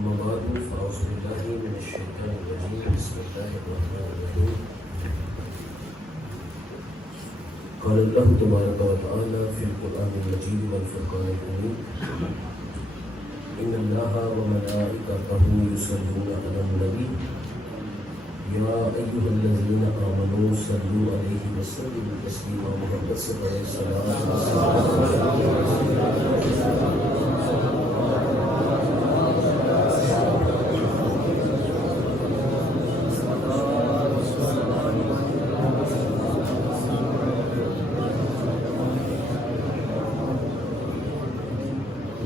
أما بعد فأعوذ بالله من الشيطان الرجيم بسم الله الرحمن الرحيم قال الله تبارك وتعالى في القرآن المجيد والفرقان الحميد إن الله وملائكته يصلون على النبي يا أيها الذين آمنوا صلوا عليه وسلموا تسليما محمد صلى الله عليه وسلم.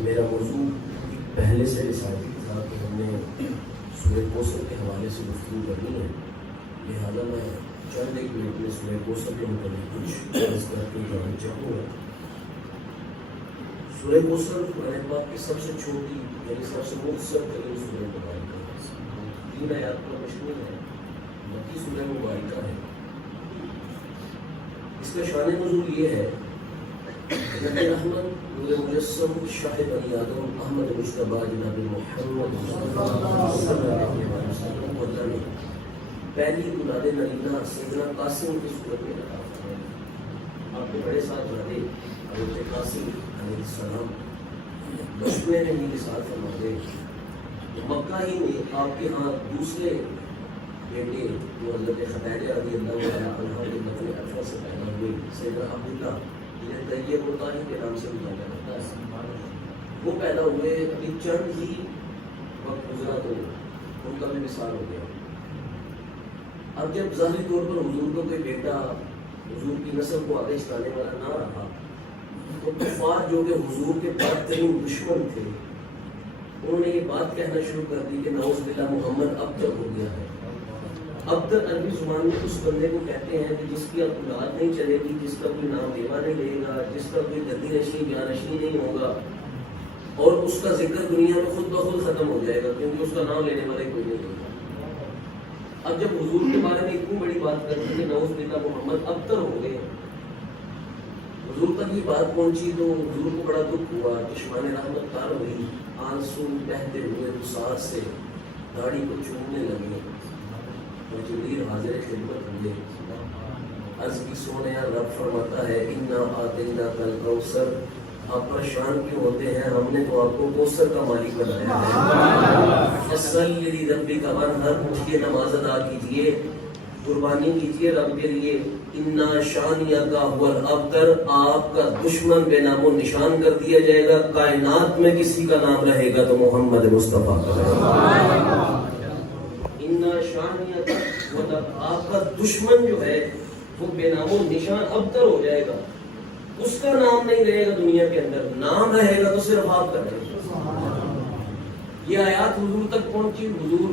میرا موضوع پہلے سے ڈسائڈ تھا کہ ہم نے سورہ کوثر کے حوالے سے گفتگو کرنی ہے، لہٰذا میں چند ایک منٹ میں سورہ کوثر کے متعلق کچھ عرض کر کے جاننا چاہوں گا۔ سورہ کوثر قرآن پاک کی سب سے چھوٹی یعنی سب سے مختصر ترین سورہ مبارکہ ہے، 3 آیات پر مشتمل ہے، مکی سورہ مبارکہ ہے۔ اس کا شان نزول یہ ہے نبی احمد نور مجسم شاہ بنی آدم احمد مجتبیٰ جناب محمد صلی اللہ علیہ وسلم کو اللہ نے پہلی اولاد نرینہ سیدنا قاسم کی صورت میں رکھا ہے۔ آپ کے بڑے صاحبزادے حضرت قاسم علیہ السلام بچپنے میں ہی وصال فرما گئے۔ مکہ ہی میں آپ کے ہاں دوسرے بیٹے جو حضرت خدیجہ رضی اللہ عنہا کے بطن اشرف سے پیدا ہوئے سیدنا عبداللہ طیب الطاہر کے نام سے بھی جانا جاتا ہے، وہ پیدا ہوئے، ابھی چند ہی وقت گزرا تو ان کا بھی وصال ہو گیا۔ اب جب ظاہری طور پر حضور کو کوئی بیٹا حضور کی نسل کو آگے چلانے والا نہ رہا تو کفار جو کہ حضور کے بدترین دشمن تھے انہوں نے یہ بات کہنا شروع کر دی کہ نعوذ باللہ محمد ابتر ہو گیا ہے۔ ابتر عربی زبان میں اس بندے کو کہتے ہیں کہ جس کی اولاد نہیں چلے گی، جس کا کوئی نام لیوا نہیں لے گا، جس کا کوئی گدی نشین جانشین نہیں ہوگا، اور اس کا ذکر دنیا میں خود بخود ختم ہو جائے گا کیونکہ اس کا نام لینے والے کوئی نہیں ہوگا۔ اب جب حضور کے بارے میں اتنی بڑی بات کرتے کہ نعوذ باللہ محمد ابتر ہو گئے، حضور تک یہ بات پہنچی تو حضور کو بڑا دکھ ہوا، چشمان رحمت تار ہوئی، آنسو بہتے ہوئے رخسار سے داڑھی کو چومنے لگے اور جبریل حاضر خدمت ہوئے۔ عرض کی سونے رب فرماتا ہے انا آتیناک الکوثر، آپ پریشان کیوں ہوتے ہیں، ہم نے تو آپ کو کوثر کا مالک بنایا ہے۔ فصلی لربک وانحر، اٹھ کے نماز ادا کیجیے، قربانی کیجیے رب کے لیے۔ انا شانیک هو الابتر، آپ کا دشمن بے نام و نشان کر دیا جائے گا، کائنات میں کسی کا نام رہے گا تو محمد مصطفیٰ کا رہے گا۔ انا شانیک، آپ کا دشمن جو ہے وہ بے نام و نشان ابتر ہو جائے گا، اس کا نام نہیں رہے گا دنیا کے اندر، نام رہے گا تو صرف آپ کا رہے گا۔ یہ آیات حضور تک پہنچی، حضور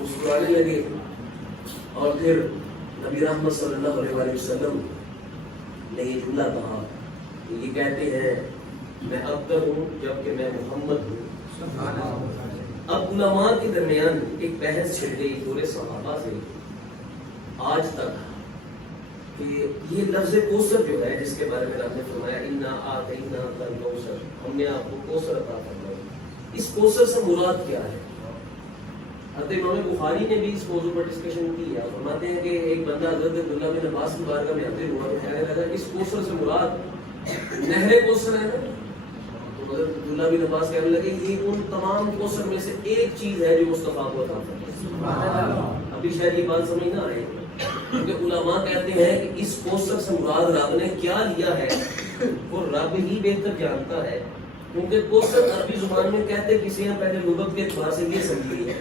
مسکرانے لگے اور پھر نبی رحمت صلی اللہ علیہ وسلم نے یہ جملہ کہا، یہ کہتے ہیں میں ابتر ہوں جبکہ میں محمد ہوں۔ اب علماء کے درمیان ایک بحث چھڑ گئی دور صحابہ سے آج تک کہ یہ لفظ کوثر جو ہے جس کے بارے میں آپ نے فرمایا انا آتیناک الکوثر، ہم نے آپ کو کوثر عطا فرمایا، اس کوثر سے مراد کیا ہے؟ حضرت امام بخاری نے بھی اس موضوع پر ڈسکشن کی ہے، فرماتے ہیں کہ ایک بندہ حضرت عبداللہ بن عباس کی بارگاہ میں حاضر ہوا تو کہنے لگا اس کوثر سے مراد نہر کوثر ہے نا؟ تو حضرت عبداللہ بن عباس کہنے لگے یہ ان تمام کوثر میں سے ایک چیز ہے جو مصطفیٰ کو عطا فرمائی۔ ابھی شاید یہ بات سمجھ نہ آئے کیونکہ علماء کہتے ہیں کہ اس کوثر سے مراد رب نے کیا لیا ہے وہ رب ہی بہتر جانتا ہے، کیونکہ کوثر عربی زبان میں کہتے کسی نے پہلے لغت کے اعتبار سے یہ سمجھی ہے۔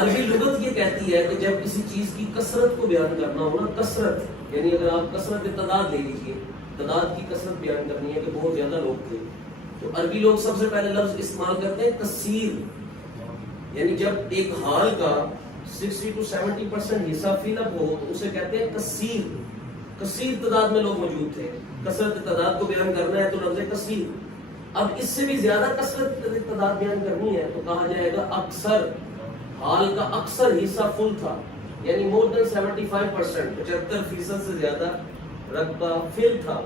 عربی لغت یہ کہتی ہے کہ جب کسی چیز کی کثرت کو بیان کرنا ہو نا، کثرت یعنی اگر آپ کثرت تعداد لے لیجیے، تعداد کی کثرت بیان کرنی ہے کہ بہت زیادہ لوگ تھے تو عربی لوگ سب سے پہلے لفظ استعمال کرتے ہیں کثیر، یعنی جب ایک حال کا 60 to 70% حصہ فل اپ ہو تو اسے کہتے ہیں کثیر۔ کثیر تعداد میں لوگ موجود تھے، کثرت تعداد کو بیان کرنا ہے تو لفظ کثیر۔ اب اس سے بھی زیادہ کثرت تعداد بیان کرنی ہے تو کہا جائے گا اکثر، حال کا اکثر حصہ فل تھا یعنی مور دین 75%، 75% سے زیادہ رقبہ فل تھا۔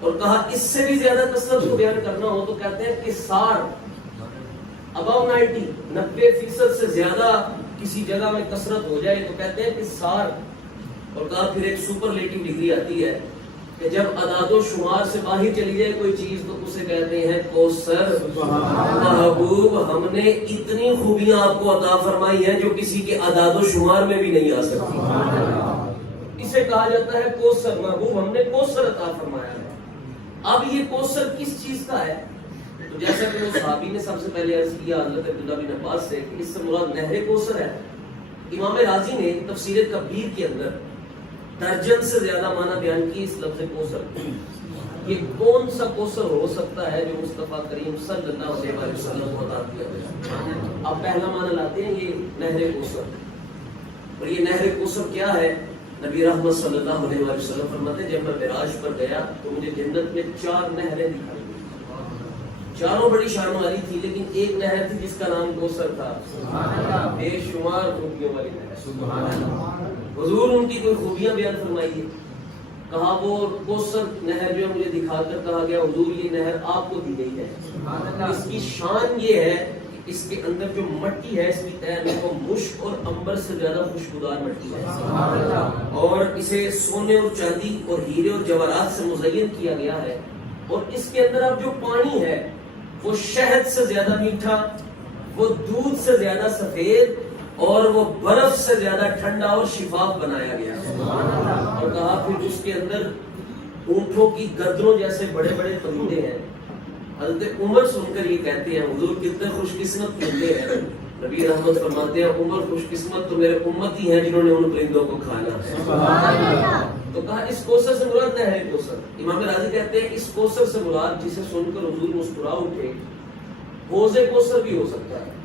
اور کہا اس سے بھی زیادہ کثرت کو بیان کرنا ہو تو کہتے ہیں کثار، اباؤ 90% سے زیادہ کسی جگہ میں کثرت ہو جائے تو کہتے ہیں کہ سار، اور کہا پھر ایک سپرلیٹو ڈگری آتی ہے کہ جب اعداد و شمار سے باہر چلی جائے کوئی چیز تو اسے کہتے ہیں کوثر۔ محبوب ہم نے اتنی خوبیاں آپ کو عطا فرمائی ہیں جو کسی کے اعداد و شمار میں بھی نہیں آ سکتی، اسے کہا جاتا ہے کوثر۔ محبوب ہم نے کوثر عطا فرمایا ہے۔ اب یہ کوثر کس چیز کا ہے؟ تو جیسا کہ وہ صحابی نے سب سے پہلے عرض کیا حضرت عبداللہ بن عباس سے کہ اس سے مراد نہر کوثر ہے۔ امام راضی نے تفسیر کبیر کے اندر درجن سے زیادہ معنی بیان کی اس لفظ کوثر۔ یہ کون سا کوثر ہو سکتا ہے جو مصطفیٰ کریم صلی اللہ علیہ وسلم کو عطا کیا گیا؟ اب پہلا معنی لاتے ہیں یہ نہر کوثر، اور یہ نہر کوثر کیا ہے؟ نبی رحمت صلی اللہ علیہ وسلم فرماتے ہیں جب میں معراج پر گیا تو مجھے جنت میں 4 نہریں دکھائی، چاروں بڑی شان والی تھی، لیکن ایک نہر تھی جس کا نام کوثر تھا، بے شمار خوبیوں والی نہر۔ حضور ان کی کوئی خوبیاں بیان فرمائیے، کہا وہ کوثر نہر جو مجھے دکھا کر کہا گیا حضور یہ نہر آپ کو دی گئی ہے، اس کی شان یہ ہے کہ اس کے اندر جو مٹی ہے اس کی تہ میں وہ مشک اور عنبر سے زیادہ خوشبودار مٹی ہے، اور اسے سونے اور چاندی اور ہیرے اور جواہرات سے مزین کیا گیا ہے، اور اس کے اندر اب جو پانی ہے وہ شہد سے زیادہ میٹھا، وہ دودھ سے زیادہ سفید، اور وہ برف سے زیادہ ٹھنڈا اور شفاف بنایا گیا ہے۔ اور کہا پھر اس کے اندر اونٹوں کی گدروں جیسے بڑے بڑے پرندے ہیں۔ حضرت عمر سن کر یہ کہتے ہیں حضور کتنے خوش قسمت پرندے ہیں۔ نبی رحمت فرماتے ہیں عمر خوش قسمت تو میرے امتی ہیں جنہوں نے ان پرندوں کو کھانا ہے۔ تو کہا اس کوثر سے مراد نہر کوثر۔ امام راضی کہتے ہیں اس کوثر سے مراد جسے سن کر حضور مسکرا اٹھے حوض کوثر بھی ہو سکتا ہے۔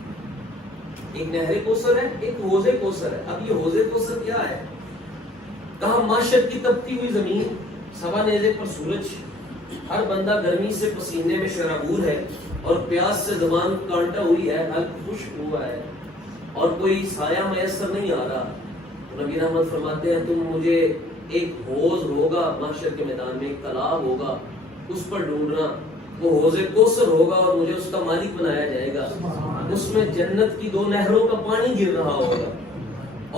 ایک نہر کوثر ہے، ایک حوض کوثر ہے۔ اب یہ حوض کوثر کیا ہے؟ کہا معاشر کی تپتی ہوئی زمین، سوا نیزے پر سورج، ہر بندہ گرمی سے پسینے میں شرابور ہے، اور پیاس سے زبان کانٹا ہوئی ہے، حلق خشک ہوا ہے، اور کوئی سایہ میسر نہیں آ رہا۔ نبی رحمت فرماتے ہیں تم مجھے ایک حوض ہوگا معاشر کے میدان میں، ایک تالاب ہوگا، اس پر ڈھونڈنا، وہ حوض کوثر ہوگا اور مجھے اس کا مالک بنایا جائے گا۔ اس میں جنت کی 2 نہروں کا پانی گر رہا ہوگا،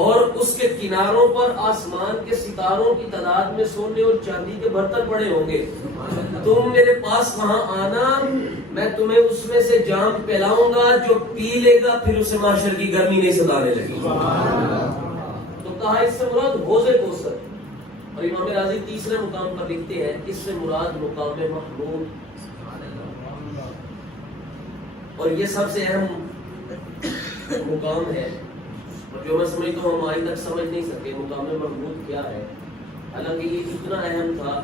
اور اس کے کناروں پر آسمان کے ستاروں کی تعداد میں سونے اور چاندی کے برتن پڑے ہوں گے۔ تم میرے پاس وہاں آنا، میں تمہیں اس میں سے جام پلاؤں گا، جو پی لے گا پھر اسے معاشر کی گرمی نہیں ستانے لگی۔ تو کہا اس سے مراد حوض کوثر۔ اور امام راضی تیسرے مقام پر لکھتے ہیں اس سے مراد مقام محمود، اور یہ سب سے اہم مقام ہے، اور جو میں سمجھتا ہوں ہم آج تک سمجھ نہیں سکے مقام محمود کیا ہے۔ حالانکہ یہ اتنا اہم تھا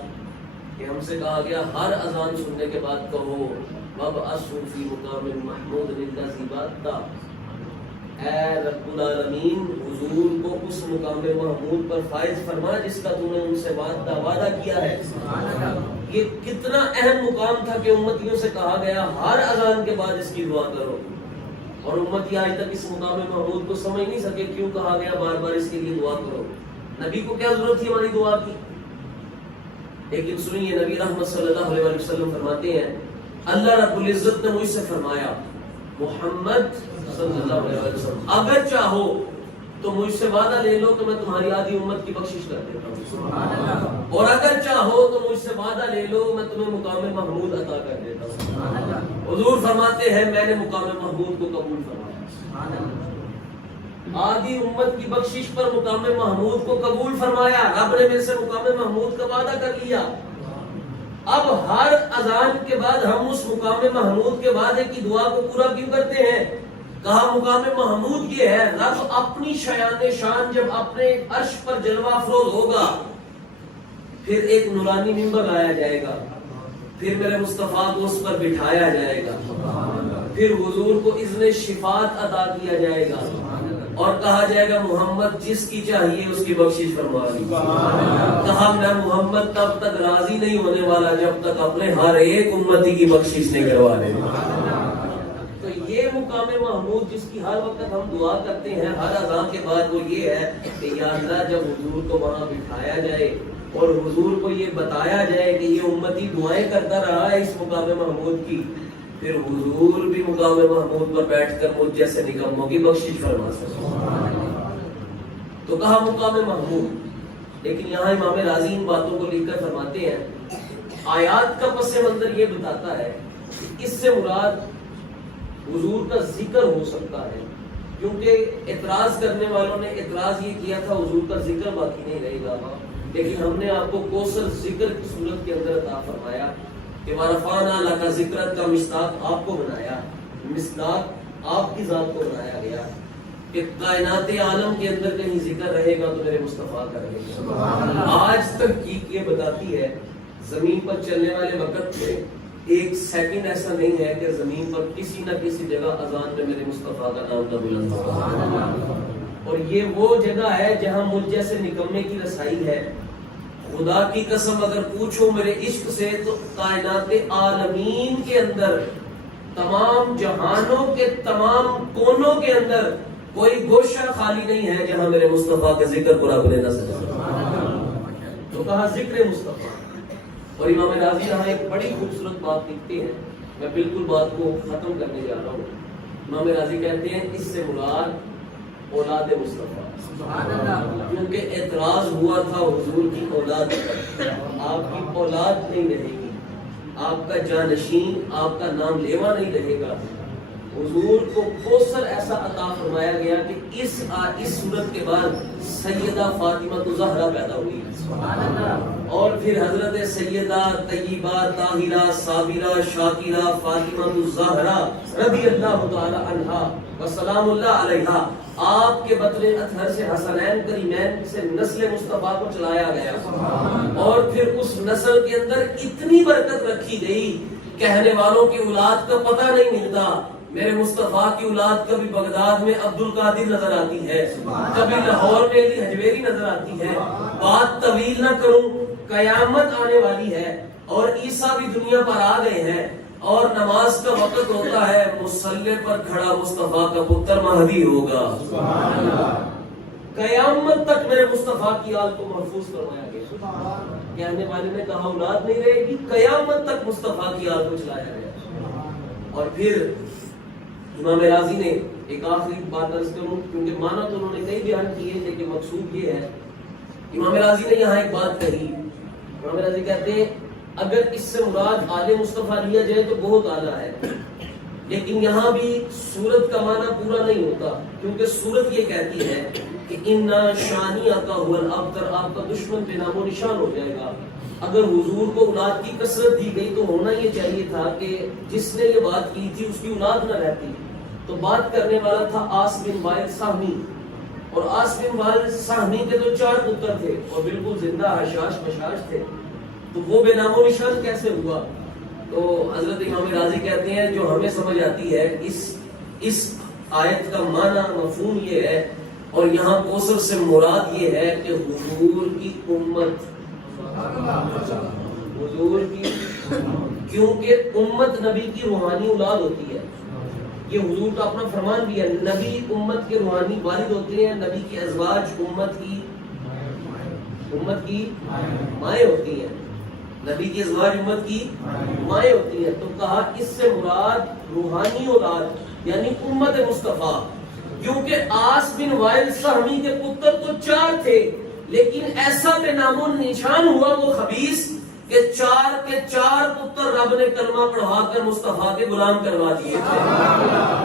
کہ ہم سے کہا گیا ہر اذان سننے کے بعد کہو وَبْعَثْهُ فِي مُقَامٍ مَحْمُودٍ الَّذِي بَعَثْتَ، اے رب العالمین حضور کو اس مقام محمود پر فائز فرما جس کا تو نے ان سے وعدہ کیا ہے۔ یہ کتنا اہم مقام تھا کہ امتیوں سے کہا گیا ہر اذان کے بعد اس کی دعا کرو، اور امتی آج تک اس مقام محمود کو سمجھ نہیں سکے کیوں کہا گیا بار بار اس کے لیے دعا کرو۔ نبی کو کیا ضرورت تھی ہماری دعا کی؟ لیکن سنیے نبی رحمت صلی اللہ علیہ وسلم فرماتے ہیں اللہ رب العزت نے مجھ سے فرمایا محمد صلی اللہ علیہ وسلم اگر چاہو تو مجھ سے وعدہ لے لو کہ میں تمہاری آدھی امت کی بخشش کر دیتا ہوں، اور اگر چاہو تو مجھ سے وعدہ لے لو میں تمہیں مقام محمود عطا کر دیتا ہوں۔ حضور فرماتے ہیں میں نے مقام محمود کو قبول فرمایا، آدھی امت کی بخشش پر مقام محمود کو قبول فرمایا، رب نے میرے سے مقام محمود کا وعدہ کر لیا۔ اب ہر اذان کے بعد ہم اس مقام محمود کے وعدے کی دعا کو پورا کیوں کرتے ہیں؟ کہا مقام محمود یہ ہے رب اپنی شایان شان جب اپنے عرش پر جلوہ افروز ہوگا، پھر ایک نورانی ممبر لایا جائے گا، پھر میرے مصطفیٰ کو اس پر بٹھایا جائے گا، پھر حضور کو اذن شفاعت عطا کیا جائے گا، اور کہا جائے گا محمد جس کی چاہیے اس کی بخشش فرما دی۔ کہا میں محمد تب تک راضی نہیں ہونے والا جب تک اپنے ہر ایک امتی کی بخشش نہیں کروا لے۔ تو یہ مقام محمود جس کی ہر وقت ہم دعا کرتے ہیں ہر اذان کے بعد وہ یہ ہے کہ یا اللہ جب حضور کو وہاں بٹھایا جائے اور حضور کو یہ بتایا جائے کہ یہ امتی دعائیں کرتا رہا ہے اس مقام محمود کی، پھر حضور بھی مقام محمود پر بیٹھ کر مجھ جیسے نکموں کی بخشش فرما سکتے. تو کہا مقام محمود، لیکن یہاں امام راضی ان باتوں کو لکھ کر فرماتے ہیں آیات کا پس منظر یہ بتاتا ہے کہ اس سے مراد حضور کا ذکر ہو سکتا ہے، کیونکہ اعتراض کرنے والوں نے اعتراض یہ کیا تھا حضور کا ذکر باقی نہیں رہے گا، لیکن ہم نے آپ کو کوثر ذکر کی صورت کے اندر عطا فرمایا کہ وَرَفَعْنَا لَكَ ذِكْرَكَ کا مصداق آپ کو بنایا، مصداق آپ کی ذات کو بنایا گیا کہ کائنات عالم کے اندر کہیں ذکر رہے گا تو میرے مصطفیٰ کا رہے گا. آج تک یہ بتاتی ہے زمین پر چلنے والے وقت میں ایک سیکنڈ ایسا نہیں ہے کہ زمین پر کسی نہ کسی جگہ اذان میں میرے مصطفیٰ کا نام نہ بلند ہو. اور یہ وہ جگہ ہے جہاں مجھ جیسے نکمے کی رسائی ہے. خدا کی قسم اگر پوچھو میرے عشق سے تو کائنات عالمین کے اندر تمام جہانوں کے تمام کونوں کے اندر کوئی گوشہ خالی نہیں ہے جہاں میرے مصطفیٰ کا ذکر پورا بنے نہ سکتا. تو کہا ذکر مصطفیٰ. اور امام راضی یہاں ایک بڑی خوبصورت بات لکھتے ہیں، میں بالکل بات کو ختم کرنے جا رہا ہوں. امام راضی کہتے ہیں اس سے مراد اولاد مصطفیٰ، کیونکہ اعتراض ہوا تھا حضور کی اولاد پر، آپ کی اولاد نہیں رہے گی، آپ کا جانشین، آپ کا نام لیوا نہیں رہے گا. حضور کو کوثر ایسا عطا فرمایا گیا کہ اس صورت کے بعد سیدہ فاطمہ زہرا پیدا ہوئی، اور پھر حضرت سیدہ طیبہ طاہرہ صابرہ شاکرہ فاطمہ زہرا رضی اللہ تعالی عنہا وسلام اللہ علیہا، آپ کے بطن اطہر سے حسنین کریمین سے نسل مصطفیٰ کو چلایا گیا، اور پھر اس نسل کے اندر اتنی برکت رکھی گئی کہنے والوں کی اولاد کا پتہ نہیں ملتا. میرے مصطفیٰ کی اولاد کبھی بغداد میں عبد القادر نظر آتی ہے، کبھی لاہور میں علی حجویری نظر آتی ہے. بات طویل نہ کروں، قیامت آنے والی ہے اور عیسیٰ بھی دنیا پر آ گئے ہیں، اور نماز کا وقت ہوتا ہے، مصلی پر کھڑا مصطفیٰ کا پتر مہدی ہوگا. قیامت تک میرے مصطفیٰ کی آل کو محفوظ کروایا گیا. کہنے والے نے کہا اولاد نہیں رہے گی، قیامت تک مصطفیٰ کی آل کو چلایا گیا. اور پھر امام راضی نے ایک آخری بات عرض کروں، کیونکہ مانا تو انہوں نے کئی بیان کیے لیکن مقصود یہ ہے. امام راضی نے یہاں ایک بات کہی، امام راضی کہتے ہیں اگر اس سے مراد آل مصطفیٰ لیا جائے تو بہت اعلیٰ ہے، لیکن یہاں بھی سورت کا معنی پورا نہیں ہوتا، کیونکہ سورت یہ کہتی ہے کہ اِنَّا شَانِئَکَ هُوَ الْأَبْتَرُ، آپ کا دشمن بے نام و نشان ہو جائے گا. اگر حضور کو اولاد کی کثرت دی گئی تو ہونا یہ چاہیے تھا کہ جس نے یہ بات کی تھی اس کی اولاد نہ رہتی. تو بات کرنے والا تھا آس بن وائل سہمی، اور آس بن وائل سہمی کے تو 4 پتر تھے اور بالکل زندہ حشاش بشاش تھے، تو وہ بے نام و نشان کیسے ہوا؟ تو حضرت امام راضی کہتے ہیں جو ہمیں سمجھ آتی ہے اس آیت کا معنی مفہوم یہ ہے، اور یہاں کوثر سے مراد یہ ہے کہ حضور کی امت، حضور کی، کیونکہ امت نبی کی روحانی اولاد ہوتی ہے. یہ حضور کا اپنا فرمان بھی ہے، نبی امت کے روحانی والد ہوتے ہیں، نبی کی ازواج امت کی مائیں ہوتی ہیں، نبی کی ازواج امت کی مائیں ہوتی ہیں. تو کہا اس سے مراد روحانی اولاد یعنی امت مصطفیٰ، کیونکہ آس بن وائل سہمی کے پتر تو 4 تھے، لیکن ایسا بے نام و نشان ہوا وہ خبیث کہ 4 کے 4 پتر رب نے کلمہ پڑھا کر مصطفیٰ کے غلام کروا دیے تھے.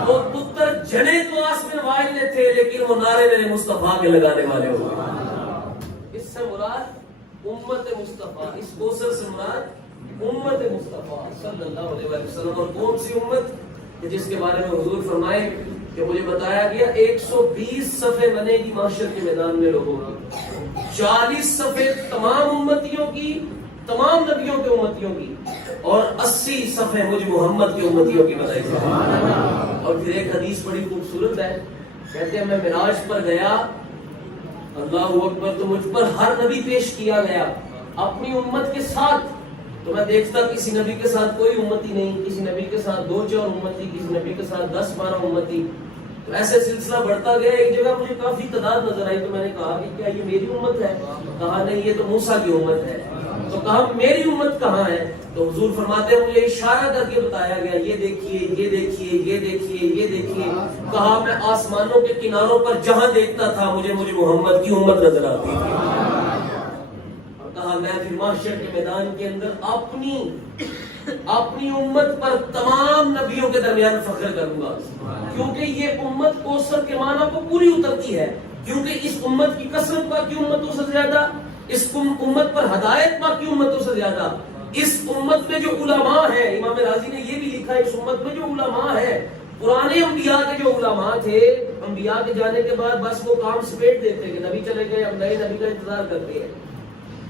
وہ پتر جنے تو آس بن وائل نے تھے، لیکن وہ نعرے میرے مصطفیٰ کے لگانے والے ہو گئے. اس سے مراد امت مصطفیٰ، اس کوثر سے مراد امت مصطفیٰ صلی اللہ علیہ وسلم. اور کون سی امت کہ جس کے بارے میں حضور فرمائے کہ مجھے بتایا گیا 120 صفحے بنے گی محشر کے میدان میں لوگوں کا، 40 صفحے تمام امتیوں کی، تمام نبیوں کے امتیوں کی، اور 80 صفحے مجھ محمد کے امتیوں کی بتائی جائے. اور پھر ایک حدیث بڑی خوبصورت ہے، کہتے ہیں میں معراج پر گیا، اللہ اکبر، تو مجھ پر ہر نبی پیش کیا گیا اپنی امت کے ساتھ. تو میں دیکھتا کسی نبی کے ساتھ کوئی امتی نہیں، کسی نبی کے ساتھ 2-4 امتی، کسی نبی کے ساتھ 10-12 امتی. تو ایسے سلسلہ بڑھتا گیا. ایک جگہ مجھے کافی تعداد نظر آئی تو میں نے کہا کہ کیا یہ میری امت ہے؟ کہا نہیں، یہ تو موسیٰ کی امت ہے. تو کہا میری امت کہاں ہے؟ تو حضور فرماتے ہیں مجھے اشارہ کر کے بتایا گیا یہ دیکھیے یہ دیکھیے یہ دیکھیے یہ دیکھیے. کہا میں آسمانوں کے کناروں پر جہاں دیکھتا تھا مجھے محمد کی امت نظر آتی تھی. اور کہا میں پھر محشر کے میدان کے اندر اپنی امت پر تمام نبیوں کے درمیان فخر کروں گا, کیونکہ یہ امت کوثر کے معنی کو پوری اترتی ہے. کیونکہ اس امت کی کثرت باقی امتوں سے زیادہ, اس امت پر ہدایت باقی امتوں سے زیادہ. اس امت میں جو علماء ہیں, امام راضی نے یہ بھی لکھا ہے, اس امت میں جو علماء ہیں, پرانے انبیاء کے جو علماء تھے, انبیاء کے جانے کے بعد بس وہ کام سمیٹ دیتے کہ نبی چلے گئے, اب نئے نبی کا انتظار کرتے ہیں.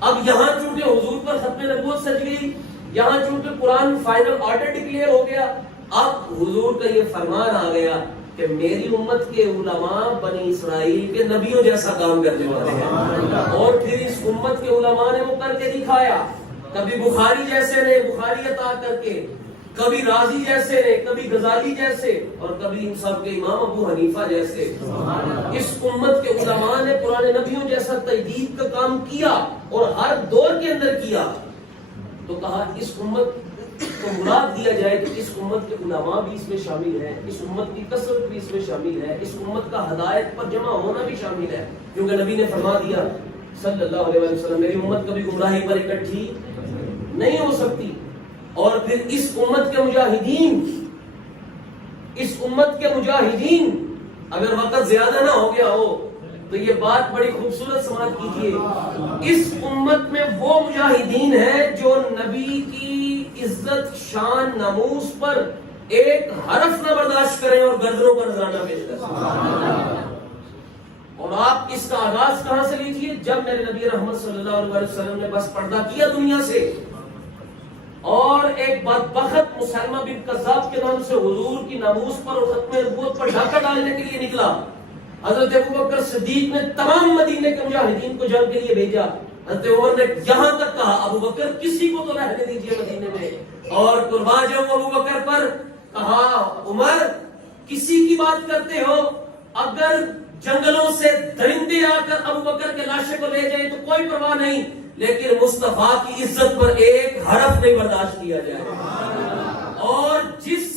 اب یہاں چونکہ حضور پر ختم نبوت سج گئی, یہاں چونکہ قرآن فائنل آرڈر ڈکلیئر ہو گیا, اب حضور کا یہ فرمان آ گیا کہ میری امت کے علماء بنی اسرائیل کے نبیوں جیسا کام کرنے والے ہیں. اور پھر اس امت کے علماء نے وہ کر کے دکھایا, کبھی بخاری جیسے نے بخاری عطا کر کے, کبھی رازی جیسے نے, کبھی غزالی جیسے, اور کبھی ان سب کے امام ابو حنیفہ جیسے. اس امت کے علماء نے پرانے نبیوں جیسا تجدید کا کام کیا اور ہر دور کے اندر کیا. تو کہا اس امت کو مراد دیا جائے کہ اس امت کے علماء بھی اس میں شامل ہیں, اس امت کی کثرت بھی اس میں شامل ہے, اس امت کا ہدایت پر جمع ہونا بھی شامل ہے. کیونکہ نبی نے فرما دیا صلی اللہ علیہ وسلم میری امت کبھی گمراہی پر اکٹھی نہیں ہو سکتی. اور پھر اس امت کے مجاہدین اگر وقت زیادہ نہ ہو گیا ہو تو یہ بات بڑی خوبصورت سماعت کیجیے, اس امت میں وہ مجاہدین ہیں جو نبی کی عزت شان ناموس پر ایک حرف نہ برداشت کریں اور گردنوں کا نذرانہ پیش کریں. اور آپ اس کا آغاز کہاں سے لیجیے؟ جب میرے نبی رحمت صلی اللہ علیہ وسلم نے بس پردہ کیا دنیا سے اور ایک بدبخت مسلمہ بن کذاب کے نام سے حضور کی ناموس پر اور ختم نبوت پر ڈھاکہ ڈالنے کے لیے نکلا. حضرت ابوبکر صدیق نے تمام مدینے کے مجاہدین کو جنگ کے لیے بھیجا. حضرت عمر نے یہاں تک کہا ابوبکر کسی کو تو رہنے دیجیے مدینے میں, اور قربان جاؤں ابوبکر پر. کہا عمر کسی کی بات کرتے ہو, اگر جنگلوں سے درندے آ کر ابوبکر کے لاشے کو لے جائیں تو کوئی پرواہ نہیں, لیکن مصطفیٰ کی عزت پر ایک حرف نہیں برداشت کیا جائے. اور جس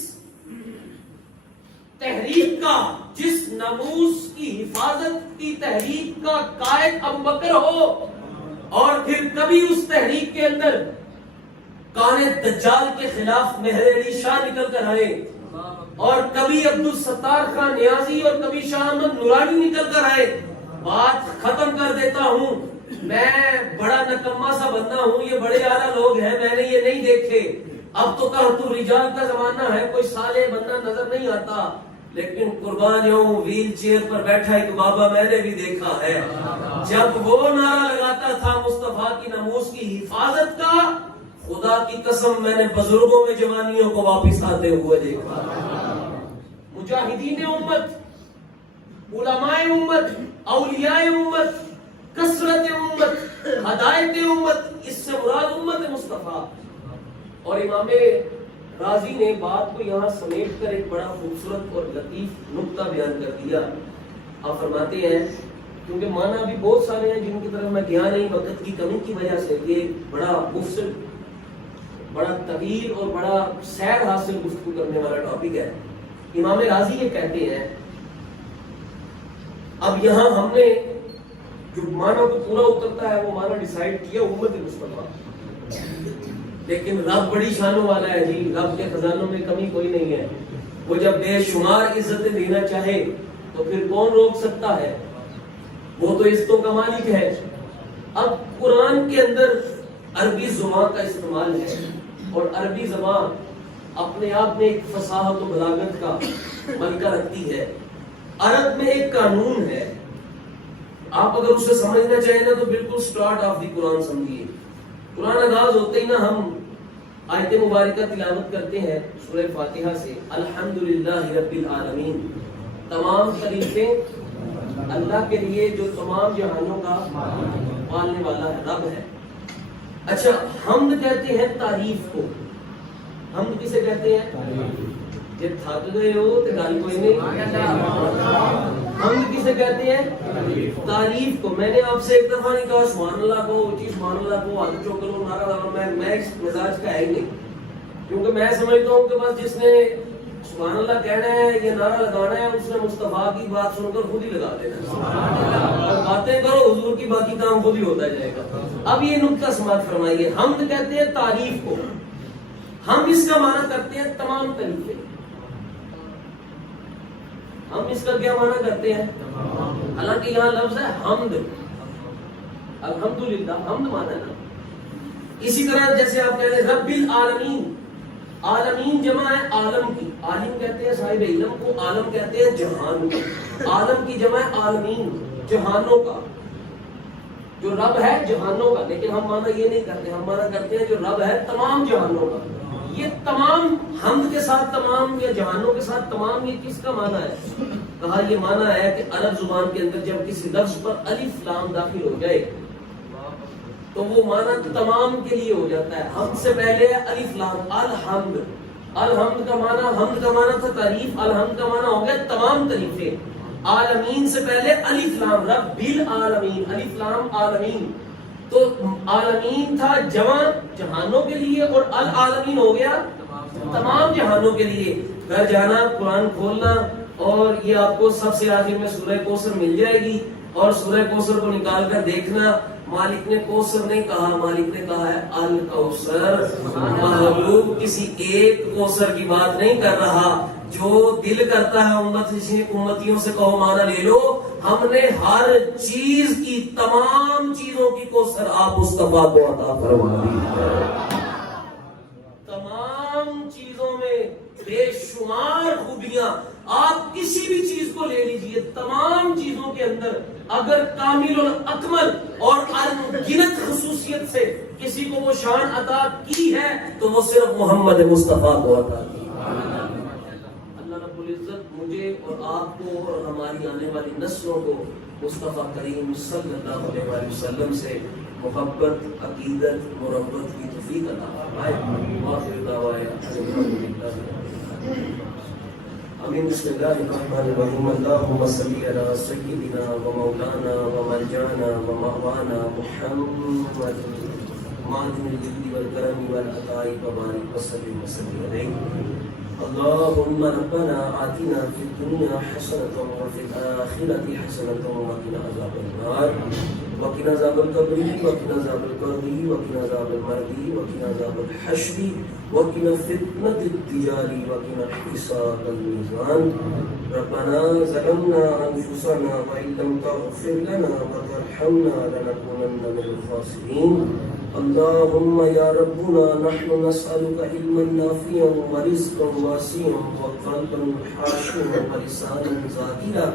تحریک کا, جس ناموس کی حفاظت کی تحریک کا قائد ابوبکر ہو, اور پھر کبھی اس تحریک کے اندر کان دجال کے خلاف مہر علی شاہ نکل کر آئے, اور کبھی عبدالستار خان نیازی اور کبھی شاہ احمد نورانی نکل کر آئے, بات ختم کر دیتا ہوں, میں بڑا نکما سا بندہ ہوں, یہ بڑے اعلیٰ لوگ ہیں, میں نے یہ نہیں دیکھے. اب تو کہتو رجال کا زمانہ ہے, کوئی صالح بندہ نظر نہیں آتا, لیکن قربان یوں ویل چیئر پر بیٹھا ایک بابا میں نے بھی دیکھا ہے. جب وہ نعرہ لگاتا تھا مصطفیٰ کی ناموس کی حفاظت کا, خدا کی قسم میں نے بزرگوں میں جوانیوں کو واپس آتے ہوئے دیکھا. مجاہدین امت, علماء امت, اولیاء امت, کثرت امت, ہدایت امت, اس سے مراد امت مصطفیٰ. اور امام راضی نے بات کو یہاں سمیٹ کر ایک بڑا خوبصورت اور لطیف نقطہ بیان کر دیا. آپ فرماتے ہیں کیونکہ معنی بھی بہت سارے ہیں جن کی طرف میں گیا نہیں وقت کی کمی کی وجہ سے, یہ بڑا مفصل, بڑا طویل اور بڑا سیر حاصل گفتگو کرنے والا ٹاپک ہے. امام راضی یہ کہتے ہیں, اب یہاں ہم نے جو معنی کو پورا اترتا ہے وہ معنی ڈیسائیڈ کیا امت مصطفیٰ, لیکن رب بڑی شانوں والا ہے جی, رب کے خزانوں میں کمی کوئی نہیں ہے. وہ جب بے شمار عزتیں دینا چاہے تو پھر کون روک سکتا ہے, وہ تو عزتوں کا مالک ہے. اب قرآن کے اندر عربی زبان کا استعمال ہے, اور عربی زبان اپنے آپ میں ایک فصاحت و بلاغت کا ملکہ رکھتی ہے. عرب میں ایک قانون ہے, آپ اگر اسے سمجھنا چاہیں نا تو بالکل سٹارٹ آف دی قرآن سمجھیے. قرآن آغاز ہوتے ہی نا ہم آیت مبارکہ تلاوت کرتے ہیں سورہ فاتحہ سے, الحمدللہ رب العالمین, تمام تعریفیں اللہ کے لیے جو تمام جہانوں کا پالنے والا ہے, رب ہے. اچھا, حمد کہتے ہیں تعریف کو, حمد کسے کہتے ہیں؟ جب تھک گئے ہو تو گل کوئی نہیں. حمد کسے کہتے ہیں؟ تعریف کو. میں نے آپ سے ایک دفعہ نہیں کہا سبحان اللہ کو، اونچی سبحان اللہ کو، ہاتھ چوک کرو، نعرہ لگاؤ. میں اس مزاج کا ہے ہی نہیں، کیونکہ میں سمجھتا ہوں کہ بس جس نے سبحان اللہ کہنا ہے یا نعرہ لگانا ہے اس نے مصطفیٰ کی بات سن کر خود ہی لگا دینا. اور باتیں کرو حضور کی، باقی کام خود ہی ہوتا جائے گا. اب یہ نقطہ سماعت فرمائیے. حمد کہتے ہیں تعریف کو. ہم اس کا معنی کرتے ہیں تمام طریقے. ہم اس کا کیا معنی کرتے ہیں؟ حالانکہ یہاں لفظ ہے حمد. الحمدللہ حمد معنی ہے نا. اسی طرح جیسے آپ کہتے ہیں رب العالمین. عالمین جمع ہے عالم کی. عالم کہتے ہیں صاحب علم کو، عالم کہتے ہیں جہان کو. عالم کی جمع ہے عالمین، جہانوں کا. جو رب ہے جہانوں کا. لیکن ہم معنی یہ نہیں کرتے، ہم معنی کرتے ہیں جو رب ہے تمام جہانوں کا. یہ تمام حمد کے ساتھ تمام یا جہانوں کے ساتھ تمام، یہ کس کا معنی ہے؟ کہا یہ معنی ہے کہ عرب زبان کے اندر جب کسی لفظ پر الف لام داخل ہو جائے تو وہ معنی تمام کے لیے ہو جاتا ہے. حمد سے پہلے ہے الف لام الحمد. الحمد کا معنی، حمد کا معنی تھا تعریف، الحمد کا معنی ہو گیا تمام تعریفیں. عالمین سے پہلے الف لام رب العالمین، الف لام عالمین. تو عالمین تھا جمع جہانوں کے لیے اور العالمین ہو گیا تمام جہانوں کے لیے. گھر جانا، قرآن کھولنا اور یہ آپ کو سب سے آخر میں سورہ کوثر مل جائے گی اور سورہ کوثر کو نکال کر دیکھنا. مالک نے کوثر نہیں کہا، مالک نے کہا ہے الکوثر. محبوب کسی ایک کوثر کی بات نہیں کر رہا. جو دل کرتا ہے امتیوں سے کہو مانا لے لو. ہم نے ہر چیز کی، تمام چیزوں کی کوثر آپ مصطفیٰ کو عطا فرما دی. تمام چیزوں میں بے شمار خوبیاں. آپ کسی بھی چیز کو لے لیجئے، تمام چیزوں کے اندر اگر کامل الاکمل اور انگنت خصوصیت سے کسی کو وہ شان عطا کی ہے تو وہ صرف محمد مصطفیٰ کو عطا کی. اللہ رب العزت مجھے اور آپ کو اور ہماری آنے والی نسلوں کو مصطفیٰ کریم صلی اللہ علیہ وسلم سے محبت، عقیدت، مربت کی توفیق عطا فرمائے. آخر دعوانا الحمدللہ. آمین. بسم اللہ الرحمن الرحیم. اللہم صلی علی سیدنا و مولانا و مرجانا و مأوانا محمد معدن الجود والکرم والعطاء وبارک وسلم وسلم علیہ. اللهم ربنا آتنا في الدنيا حسنة وفي الآخرة حسنة وقنا عذاب النار وقنا عذاب القبر وقنا عذاب القبر وقنا عذاب المرض وقنا عذاب الحشر وقنا فتنة الدجال وقنا حساب الميزان. ربنا ظلمنا أنفسنا وإن لم تغفر لنا وترحمنا لنكونن من الخاسرين. اللهم يا ربنا نحن نسألك علما نافعا ورزقا واسعا وقلبا خاشعا ولسانا ذاكرا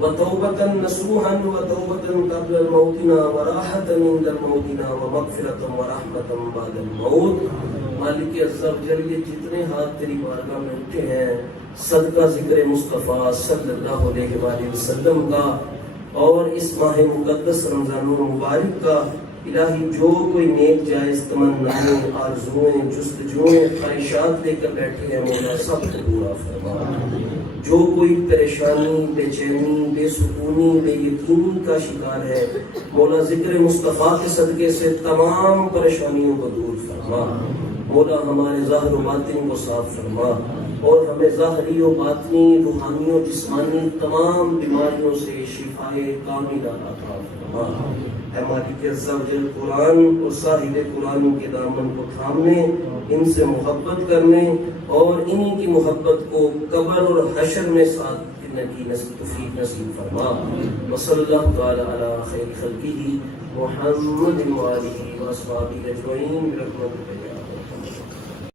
وتوبة نصوحا وتوبة قبل الموتنا وراحة عند الموتنا ومغفرة ورحمة بعد الموت. مالک عز و جل یہ جتنے ہاتھ تیری بارگاہ میں اٹھے ہیں صدقہ ذکر مصطفیٰ صلی اللہ علیہ وآلہ وسلم کا اور اس ماہ مقدس رمضان المبارک کا، الہی جو کوئی نیک جائز تمنائیں، آرزوئیں، جستجوئیں، خواہشات لے کر بیٹھے ہیں مولا سب کو پورا فرما. جو کوئی پریشانی، بے چینی، بے سکونی، بے یقینی کا شکار ہے مولا ذکر مصطفیٰ کے صدقے سے تمام پریشانیوں کو دور فرما. مولا ہمارے ظاہر و باطن کو صاف فرما اور ہمیں ظاہری و باطنی، روحانی و جسمانی تمام بیماریوں سے شفائے کاملہ عطا فرما. اے مالک عز و جل قرآن اور صاحب قرآن کے دامن کو تھامنے، ان سے محبت کرنے اور انہی کی محبت کو قبر اور حشر میں ساتھ کرنے کی توفیق نصیب فرما. وصلی اللہ تعالی علی خیر خلقہ محمد وآلہ وصحبہ اجمعین برحمتک یا